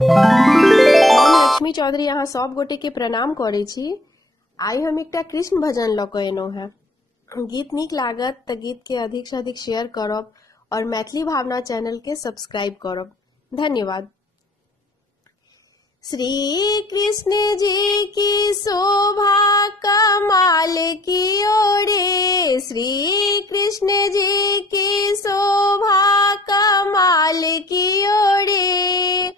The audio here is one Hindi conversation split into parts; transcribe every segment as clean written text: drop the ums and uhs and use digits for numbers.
हम लक्ष्मी चौधरी यहाँ सब गोटे के प्रणाम करे छी। आई हम एक कृष्ण भजन ल के एनो है। गीत नीक लागत तो गीत के अधिक से अधिक शेयर करब और मैथिली भावना चैनल के सब्सक्राइब करब। धन्यवाद। श्री कृष्ण जी की शोभा कमाल की ओरे, श्री कृष्ण जी की शोभा कमाल की ओरे,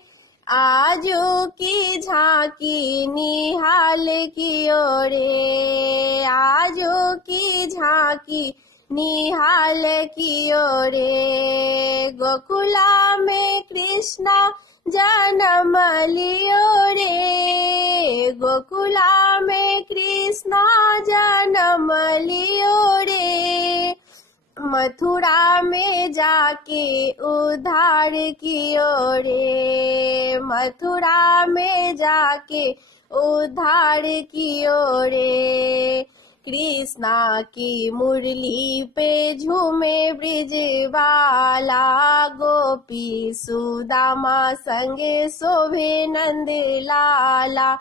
आजो की झांकी निहाल की ओरे, आजो की झांकी निहाल की ओरे, गोकुला में कृष्णा जन्म लियो रे, गोकुला में कृष्णा जन्म लियो रे, मथुरा में जाके उद्धार कियो रे, मथुरा में जाके उद्धार कियो रे, कृष्णा की मुरली पे झूमे ब्रिजबाला, गोपी सुदामा संगे शोभे नंद लाला,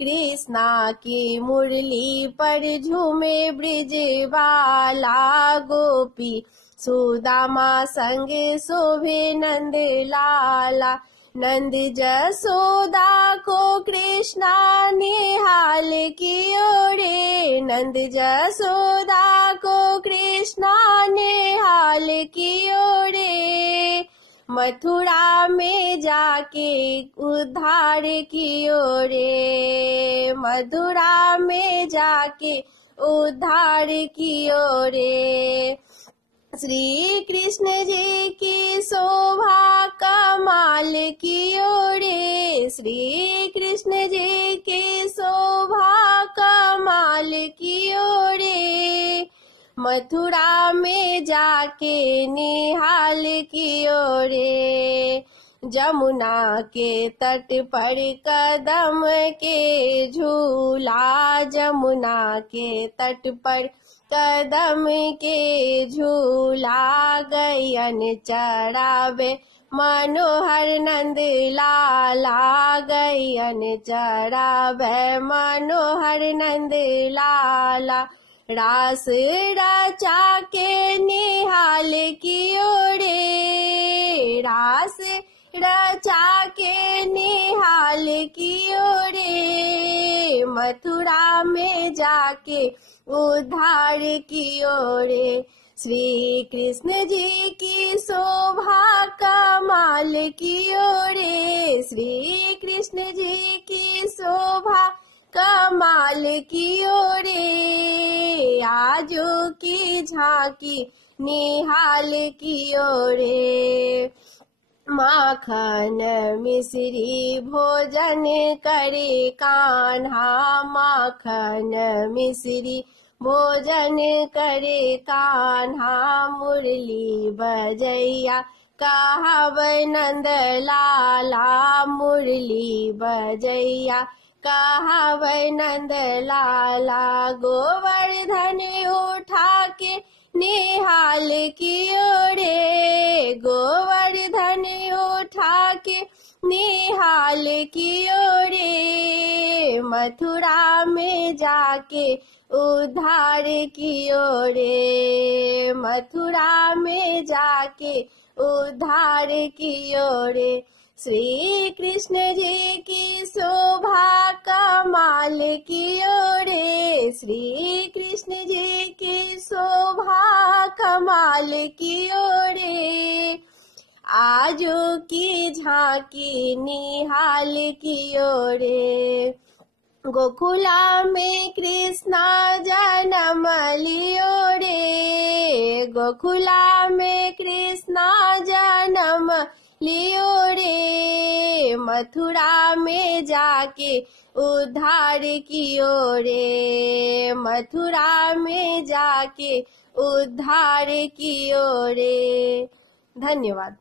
कृष्णा की मुरली पर झूमे ब्रिजबाला, गोपी सुदामा संगे शोभे नंद लाला, नंद जसोदा को कृष्णा निहाल कियो रे, नंद जसोदा को कृष्णा निहाल कियो रे, मथुरा में जाके उद्धार कियो रे, मथुरा में जाके उद्धार कियो रे, श्री कृष्ण जी की शोभा कमाल कियो रे, श्री कृष्ण जी की शोभा कमाल कियो रे, मथुरा में जाके निहाल कियो रे, जमुना के तट पर कदम के झूला, जमुना के तट पर कदम के झूला, गयन चरावे मनोहर नंद लाला, गयन चरावे मनोहर नंद लाला, रास रचा के निहाल कियो रे, रास रचा के निहाल कियो रे, मथुरा में जाके उद्धार कियो रे, श्री कृष्ण जी की शोभा कमाल कियो रे, श्री कृष्ण जी की शोभा कमाल कियो रे, आजो की झांकी निहाल कियो रे, माखन मिश्री भोजन करे कान्हा, माखन मिश्री भोजन करे कान्हा, मुरली बजैया कहब नंद लाला, मुरली बजैया कहब नंद लाला, गोवर्धन उठा के निहाल कियो रे, गोवर्धन उठा के निहाल कियो रे, मथुरा में जाके उद्धार कियो रे, मथुरा में जाके उद्धार कियो रे, श्री कृष्ण जी की शोभा कमाल कियो रे, श्री कृष्ण जी की शोभा कमाल कियो रे, आजो की झांकी निहाल कियो रे, गोकुला में कृष्णा जन्म लियो रे, गोकुला में कृष्णा जन्म लियो रे, मथुरा में जाके उद्धार कियो रे, मथुरा में जाके उद्धार कियो रे। धन्यवाद।